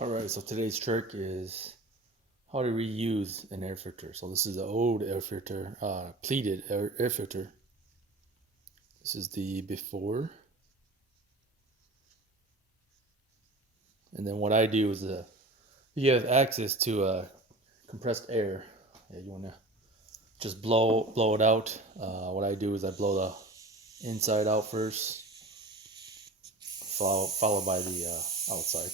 Alright, so today's trick is how to reuse an air filter. So this is the old air filter, pleated air filter. This is the before. And then what I do is you have access to compressed air. Yeah, you want to just blow it out. What I do is I blow the inside out first, followed by the outside.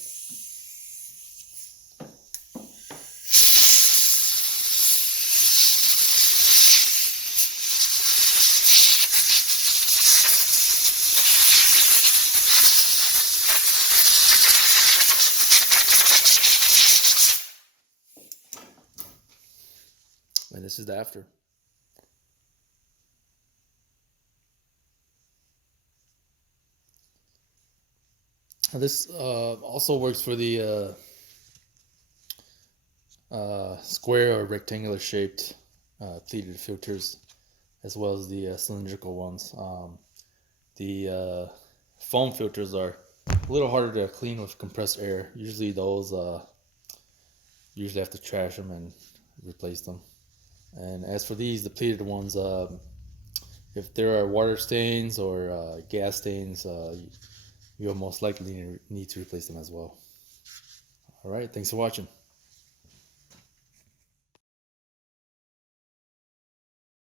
And this is the after. This also works for the square or rectangular shaped pleated filters, as well as the cylindrical ones. The foam filters are a little harder to clean with compressed air. Usually those usually have to trash them and replace them. And as for these, the pleated ones, if there are water stains or gas stains, you'll most likely need to replace them as well. All right, thanks for watching.